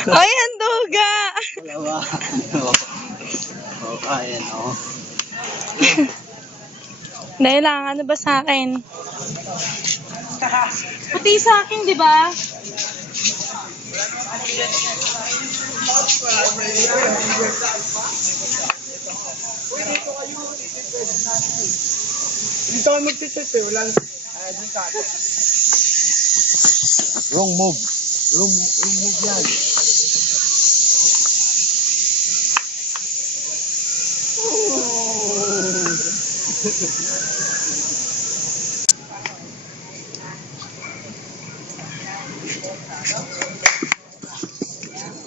Ay, ang duga! Dalawa. O, ayan, o. Dahil lang, ano ba sa akin? Puti sa akin, di ba? Dito ka magtitip eh. Walang... Dito ka. Wrong move. Wrong move yan.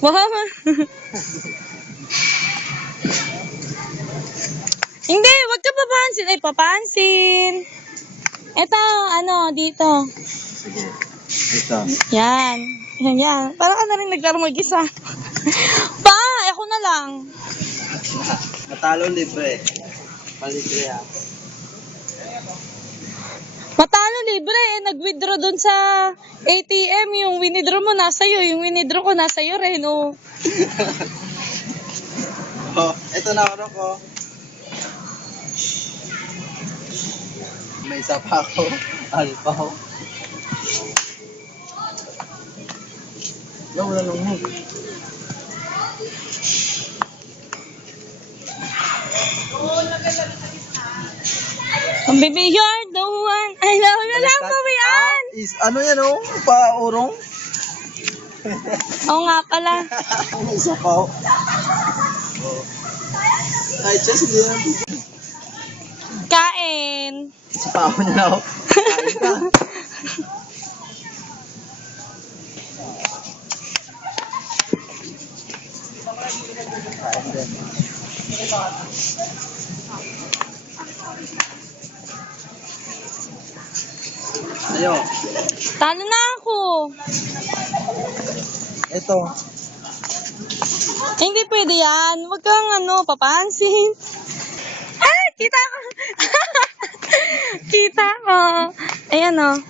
Wow! Hindi, wag ka papansin. Ay, papansin. Ito, ano, dito. Sige. Ito. Yan. Yan. Parang ka na rin naglaro mag-isa. Pa, ako na lang. Natalo libre. Palibre yan. Matalo libre eh. Nag-withdraw dun sa ATM. Yung winidraw mo nasa iyo. Yung winidraw ko nasa iyo rin. Oh. Oh, ito na ako ko. May isa pa ako. Alpaw. Yan, wala nang move. Ang baby, you're the one. Ay, love na lang po yan. Ano yan, oh? Paurong? Oo nga pala. May isa pa, oh. Ay, just hindi yan. Kain. Isa pa ako niya, oh. Kain ka. Kain din. Ayo. Talo na ako. Ito. Hindi pwede yan. Huwag kang papansin. Ay, kita ko. Kita ko. Ayan o.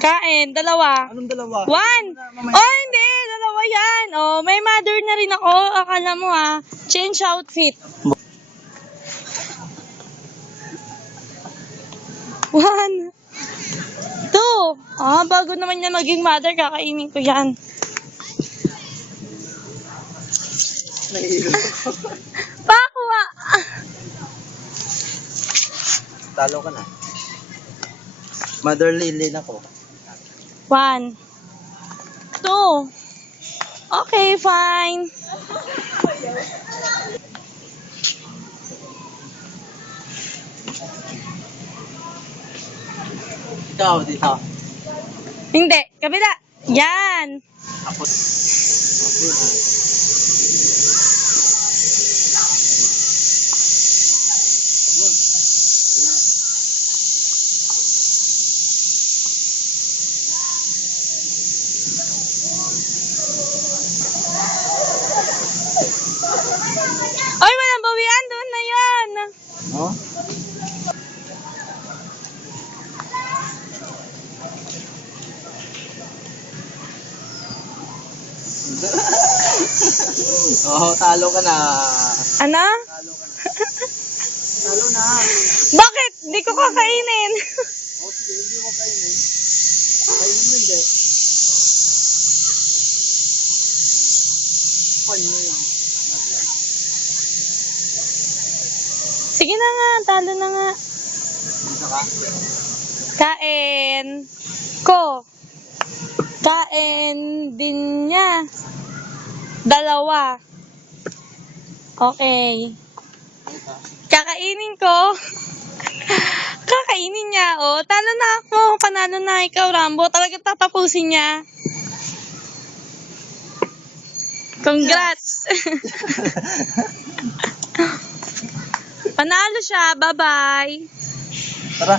Kain, dalawa. Anong dalawa? One. Oh, hindi. Dalawa yan. Oh, may mother na rin ako. Akala mo change outfit. One. Two. Bago naman yan maging mother, kakainin ko yan. Nahihilo. Pakwa. Talo ka na. Motherly lane ako. One. Two. Okay, fine. Ikaw, dito. Hindi. Kabila. Yan. Ako. Okay na. Oy, walang bawian. Doon na yan. Oh? Oh, talo ka na. Ano? Talo ka na. Talo na. Bakit? Hindi ko kakainin. Oh, sige, hindi mo kainin. Kainin mo hindi. Panyo yan. Sige na nga. Talo na nga. Isa ka? Kain. Ko. Kain din niya. Dalawa. Okay. Kakainin ko. Kakainin niya, oh. Talo na ako. Panalo na ikaw, Rambo. Talagang tatapusin niya. Congrats. Panalo siya. Bye-bye. Tara.